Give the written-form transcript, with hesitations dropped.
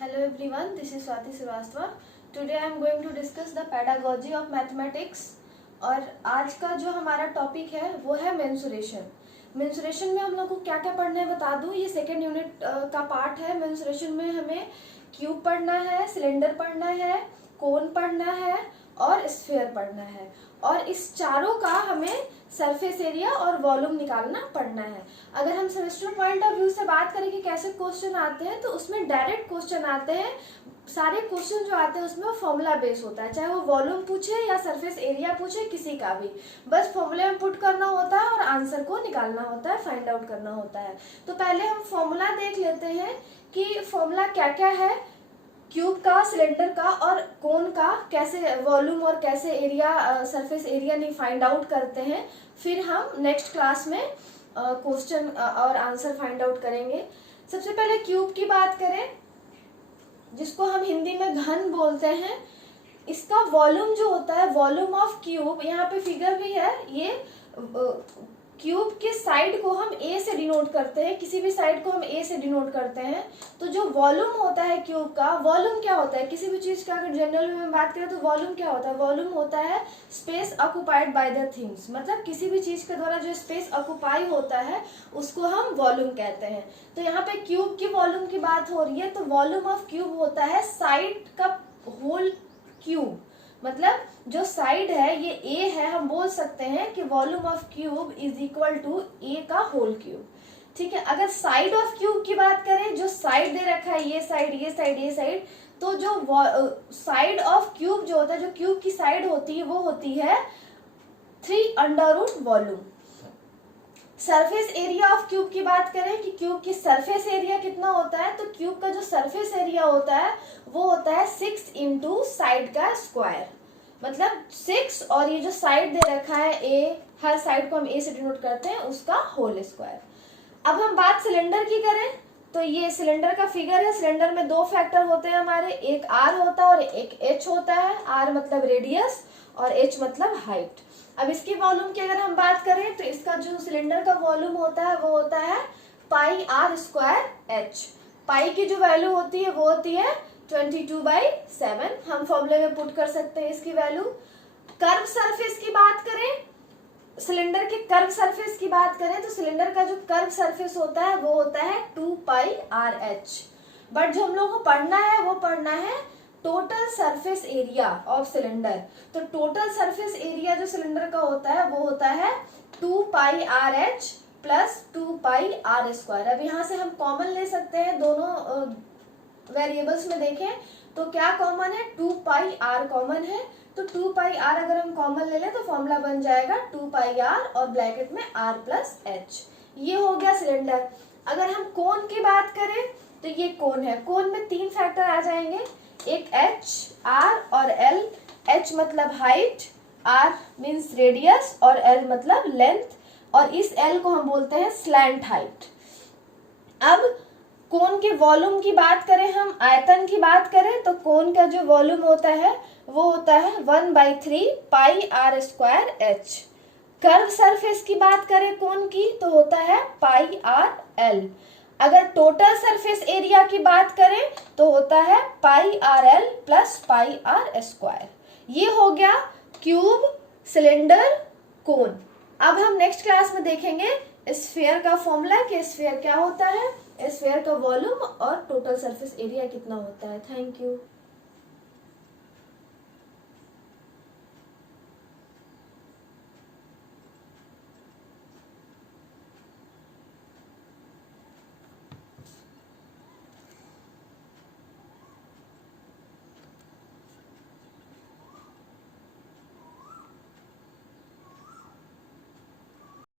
Hello everyone, this is Swati Srivastava. Today I am going to discuss the pedagogy of mathematics. और आज का जो हमारा topic है वो है मेंसुरेशन. मेंसुरेशन में हम लोग को क्या क्या पढ़ना है बता दूं. ये सेकेंड यूनिट का पार्ट है. मेंसुरेशन में हमें क्यूब पढ़ना है, सिलेंडर पढ़ना है, कोन पढ़ना है और स्फीयर पढ़ना है. और इस चारों का हमें सरफेस एरिया और वॉल्यूम निकालना पड़ना है. अगर हम सेमेस्टर पॉइंट ऑफ व्यू से बात करें कि कैसे क्वेश्चन आते हैं, तो उसमें डायरेक्ट क्वेश्चन आते हैं. सारे क्वेश्चन जो आते हैं उसमें वो फॉर्मूला बेस होता है, चाहे वो वॉल्यूम पूछे या सरफेस एरिया पूछे, किसी का भी बस फॉर्मूले में पुट करना होता है और आंसर को निकालना होता है, फाइंड आउट करना होता है. तो पहले हम फॉर्मूला देख लेते हैं कि फॉर्मूला क्या क्या है क्यूब का, सिलेंडर का और कोन का, कैसे वॉल्यूम और कैसे एरिया, सरफेस एरिया नहीं फाइंड आउट करते हैं. फिर हम नेक्स्ट क्लास में क्वेश्चन और आंसर फाइंड आउट करेंगे. सबसे पहले क्यूब की बात करें, जिसको हम हिंदी में घन बोलते हैं. इसका वॉल्यूम जो होता है, वॉल्यूम ऑफ क्यूब, यहाँ पे फिगर भी है. ये क्यूब के साइड को हम ए से डिनोट करते हैं, किसी भी साइड को हम ए से डिनोट करते हैं. तो जो वॉल्यूम होता है क्यूब का, वॉल्यूम क्या होता है किसी भी चीज का, अगर जनरल में बात करें तो वॉल्यूम क्या होता है. वॉल्यूम होता है space occupied by the things. मतलब किसी भी चीज के द्वारा जो स्पेस ऑक्युपाई होता है उसको हम वॉल्यूम कहते हैं. तो यहाँ पे क्यूब की वॉल्यूम की बात हो रही है, तो वॉल्यूम ऑफ क्यूब होता है साइड का होल क्यूब. मतलब जो साइड है ये ए है, हम बोल सकते हैं कि volume of cube is equal to a का होल क्यूब. ठीक है. अगर साइड ऑफ क्यूब की बात करें, जो साइड दे रखा है, ये साइड, ये साइड, ये साइड, तो जो साइड ऑफ क्यूब जो होता है, जो क्यूब की साइड होती है वो होती है 3 volume. Surface area of cube की बात करें कि क्यूब की सरफेस एरिया कितना होता है, तो क्यूब का जो सरफेस एरिया होता है वो होता है 6 इंटू साइड का स्क्वायर. मतलब 6 और ये जो साइड दे रखा है ए, हर साइड को हम ए से डिनोट करते हैं, उसका होल स्क्वायर. अब हम बात सिलेंडर की करें, तो ये सिलेंडर का फिगर है. सिलेंडर में 2 फैक्टर होते हैं हमारे, एक आर होता है और एक एच होता है. आर मतलब रेडियस और एच मतलब हाइट. अब इसकी वॉल्यूम की अगर हम बात करें, तो इसका जो सिलेंडर का वॉल्यूम होता है वो होता है पाई आर स्क्वायर एच. पाई की जो वैल्यू होती है वो होती है 22/7. हम फॉर्मूले में पुट कर सकते हैं इसकी वैल्यू. कर्व सरफेस की बात करें, सिलेंडर के कर्व सरफेस की बात करें, तो सिलेंडर का जो कर्व सरफेस होता है वो होता है 2πRH. बट जो हम लोग को पढ़ना है वो पढ़ना है total surface area of cylinder. तो टोटल सरफेस एरिया जो सिलेंडर का होता है वो होता है 2πRH प्लस 2πR². अब यहाँ से हम कॉमन ले सकते हैं, दोनों वेरिएबल्स में देखें तो क्या कॉमन है, 2πR कॉमन है. तो 2πR अगर हम कॉमन ले लें तो फॉर्मूला बन जाएगा 2πR और ब्रैकेट में R प्लस H. ये हो गया सिलेंडर. अगर हम कोन की बात करें तो ये कोन है. कोन में 3 फैक्टर आ जाएंगे, एक H, R और L. H मतलब हाइट, R मीन्स रेडियस और L मतलब लेंथ. और इस L को हम बोलते हैं स्लैंट हाइट. अब कोन के वॉल्यूम की बात करें, हम आयतन की बात करें, तो कोन का जो वॉल्यूम होता है वो होता है 1/3πR²H. कर्व सरफेस की बात करें कोन की, तो होता है πRL. अगर टोटल सरफेस एरिया की बात करें तो होता है πRL प्लस πR². ये हो गया क्यूब, सिलेंडर, कोन. अब हम नेक्स्ट क्लास में देखेंगे स्फीयर का फॉर्मूला कि स्फीयर क्या होता है, स्फीयर का वॉल्यूम और टोटल सरफेस एरिया कितना होता है. Thank you.